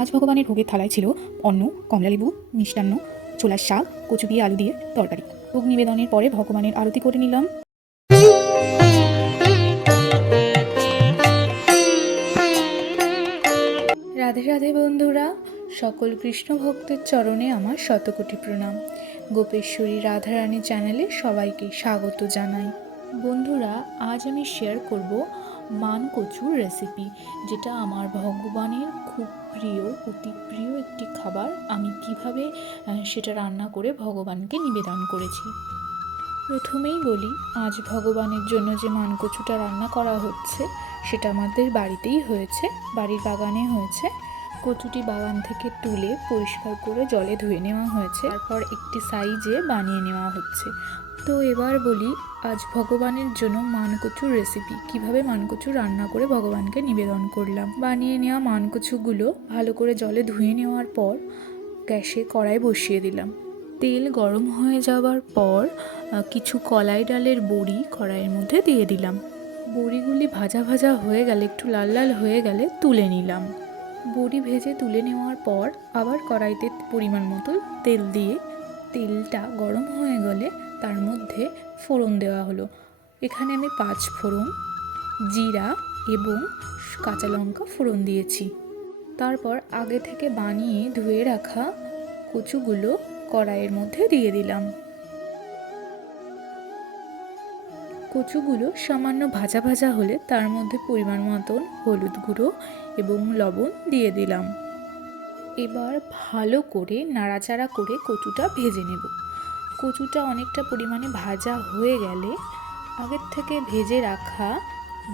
আজ ভগবানের ভোগের থালায় ছিল অন্ন, কমলালেবু, মিষ্টান্ন, ছোলার শাক, কচু দিয়ে আলু দিয়ে তরকারি। ভোগ নিবেদনের পরে ভগবানের আরতি করে নিলাম। রাধে রাধে বন্ধুরা, সকল কৃষ্ণ ভক্তের চরণে আমার শতকোটি প্রণাম। গোপেশ্বরী রাধারানী চ্যানেলে সবাইকে স্বাগত জানাই। বন্ধুরা, আজ আমি শেয়ার করব মান কচুর রেসিপি, যেটা আমার ভগবানের খুব প্রিয়, অতি প্রিয় একটি খাবার। আমি কিভাবে সেটা রান্না করে ভগবানকে নিবেদন করেছি। প্রথমেই বলি, আজ ভগবানের জন্য যে মান কচুটা রান্না করা হচ্ছে সেটা আমাদের বাড়িতেই হয়েছে, বাড়ির বাগানে হয়েছে। কচুটি বাগান থেকে তুলে পরিষ্কার করে জলে ধুয়ে নেওয়া হয়েছে, তারপর একটি সাইজে বানিয়ে নেওয়া হচ্ছে। তো এবার বলি, আজ ভগবানের জন্য মান কচুর রেসিপি, কিভাবে মান কচু রান্না করে ভগবানকে নিবেদন করলাম। বানিয়ে নেওয়া মান কচুগুলো ভালো করে জলে ধুয়ে নেওয়ার পর গ্যাসে কড়াই বসিয়ে দিলাম। তেল গরম হয়ে যাওয়ার পর কিছু কলাই ডালের বড়ি কড়াইয়ের মধ্যে দিয়ে দিলাম। বড়িগুলি ভাজা ভাজা হয়ে গেলে, একটু লাল লাল হয়ে গেলে তুলে নিলাম। বড়ি ভেজে তুলে নেওয়ার পর আবার কড়াইতে পরিমাণ মতো তেল দিয়ে, তেলটা গরম হয়ে গেলে তার মধ্যে ফোড়ন দেওয়া হলো। এখানে আমি 5 ফোড়ন, জিরা এবং কাঁচা লঙ্কা ফোড়ন দিয়েছি। তারপর আগে থেকে বানিয়ে ধুয়ে রাখা কচুগুলো কড়াইয়ের মধ্যে দিয়ে দিলাম। কচুগুলো সামান্য ভাজা ভাজা হলে তার মধ্যে পরিমাণ মতন হলুদ গুঁড়ো এবং লবণ দিয়ে দিলাম। এবার ভালো করে নাড়াচাড়া করে কচুটা ভেজে নেব। কচুটা অনেকটা পরিমাণে ভাজা হয়ে গেলে আগের থেকে ভেজে রাখা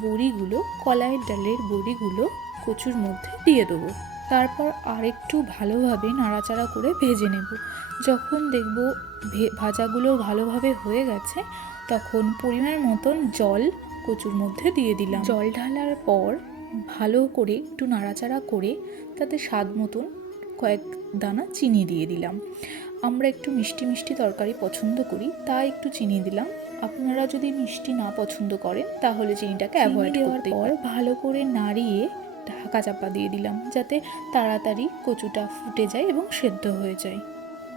বড়িগুলো, কলাইয়ের ডালের বড়িগুলো কচুর মধ্যে দিয়ে দেবো। তারপর আরেকটু ভালোভাবে নাড়াচাড়া করে ভেজে নেব। যখন দেখব ভাজাগুলো ভালোভাবে হয়ে গেছে, তখন পরিমাণ মতন জল কচুর মধ্যে দিয়ে দিলাম। জল ঢালার পর ভালো করে একটু নাড়াচাড়া করে তাতে স্বাদ মতন কয়েক দানা চিনি দিয়ে দিলাম। আমরা একটু মিষ্টি মিষ্টি তরকারি পছন্দ করি, তাই একটু চিনি দিলাম। আপনারা যদি মিষ্টি না পছন্দ করেন তাহলে চিনিটাকে অ্যাভয়েড করতে পারেন। ভালো করে নাড়িয়ে ঢাকা চাপা দিয়ে দিলাম, যাতে তাড়াতাড়ি কচুটা ফুটে যায় এবং সেদ্ধ হয়ে যায়।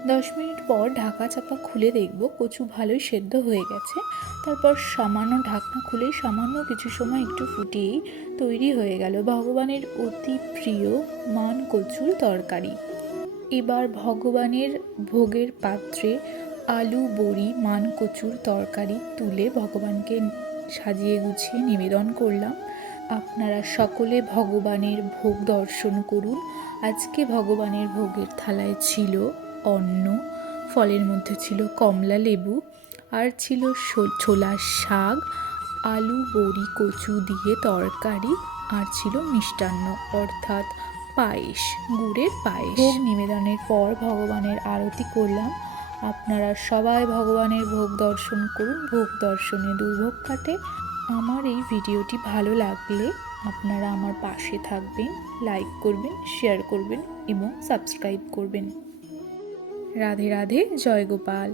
10 মিনিট পর ঢাকা চাপা খুলে দেখব কচু ভালোই সেদ্ধ হয়ে গেছে। তারপর সামান্য ঢাকনা খুলে সামান্য কিছু সময় একটু ফুটিয়েই তৈরি হয়ে গেল ভগবানের অতি প্রিয় মান কচুর তরকারি। এবার ভগবানের ভোগের পাত্রে আলু বড়ি মান কচুর তরকারি তুলে ভগবানকে সাজিয়ে গুছিয়ে নিবেদন করলাম। আপনারা সকলে ভগবানের ভোগ দর্শন করুন। আজকে ভগবানের ভোগের থালায় ছিল অন্ন, ফলের মধ্যে ছিল কমলা লেবু, আর ছিল ছোলার শাক, আলু বড়ি কচু দিয়ে তরকারি, আর ছিল মিষ্টান্ন অর্থাৎ পায়েস, গুড়ের পায়েস। ভোগ নিবেদনের পর ভগবানের আরতি করলাম। আপনারা সবাই ভগবানের ভোগ দর্শন করুন, ভোগ দর্শনে দুর্ভোগ কাটে। আমার এই ভিডিওটি ভালো লাগলে আপনারা আমার পাশে থাকবেন, লাইক করবেন, শেয়ার করবেন এবং সাবস্ক্রাইব করবেন। রাধে রাধে, জয় গোপাল।